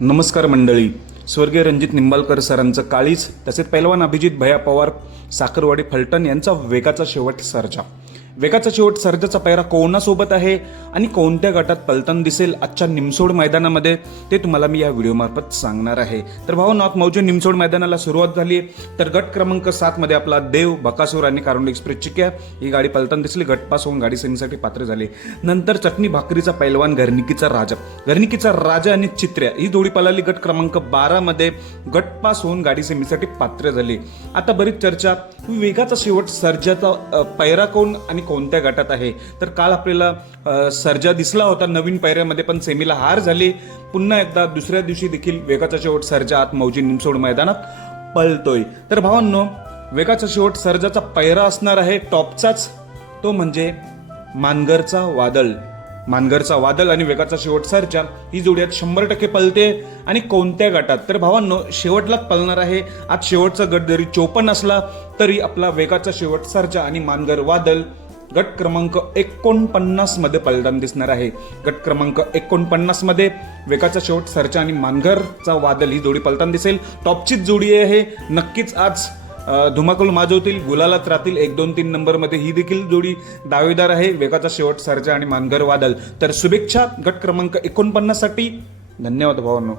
नमस्कार मंडळी. स्वर्गीय रणजित निंबाळकर सरांचं काळीज तसेच पैलवान अभिजित भया पवार साखरवाडी फलटण यांचा वेगाचा शेवट सर्जा. वेगाचा शेवट सर्जाचा पैरा कोणासोबत आहे आणि कोणत्या गटात पलतन दिसेल आजच्या निमसोड मैदानामध्ये ते तुम्हाला मी या व्हिडिओमार्फत सांगणार आहे. तर भाऊ नॉर्थ मौजे निमसोड मैदानाला सुरुवात झाली आहे तर गट क्रमांक सातमध्ये आपला देव बकासूर आणि कारुंड एक्सप्रेस चिक्या. ही गाडी पलतन दिसली गटपास होऊन गाडी सेमीसाठी पात्र झाली. नंतर चटणी भाकरीचा पैलवान घरनिकीचा राजा. घरनिकीचा राजा आणि चित्र्या ही जोडी पलाली गट क्रमांक बारामध्ये गटपास होऊन गाडी सेमीसाठी पात्र झाली. आता बरीच चर्चा. वेगाचा शेवट सर्जाचा पैरा कोण आणि कोणत्या गटात आहे? तर काल आपल्याला सर्जा दिसला होता नवीन पैऱ्यामध्ये पण सेमीला हार झाली. पुन्हा एकदा दुसऱ्या दिवशी देखील वेगाचा शेवट सर्जा आत मौजी निमसोड मैदानात पळतोय. तर भावांनो वेगाचा शेवट सर्जाचा पैरा असणार आहे. टॉपचाच तो म्हणजे मानगरचा वादळ. मानगरचा वादळ आणि वेगाचा शेवट सरच्या ही जोडी शंभर टक्के पलते आणि कोणत्या गटात? तर भावांनो शेवटलाच पलणार आहे. आज शेवटचा गट जरी चोपन्न असला तरी आपला वेगाचा शेवट सरच्या आणि मानगर वादळ गट क्रमांक एकोणपन्नासमध्ये दिसणार आहे. गट क्रमांक एकोणपन्नासमध्ये वेगाचा शेवट सरचा आणि मानघरचा वादल ही जोडी पलतान दिसेल. टॉपचीच जोडी आहे. नक्कीच आज धुमाकूल माजवतील गुलालात राहतील. एक दोन तीन नंबरमध्ये ही देखील जोडी दावेदार आहे. वेगाचा शेवट सरजा आणि मानघर वादल. तर शुभेच्छा गट क्रमांक एकोणपन्नाससाठी. धन्यवाद भावांनो.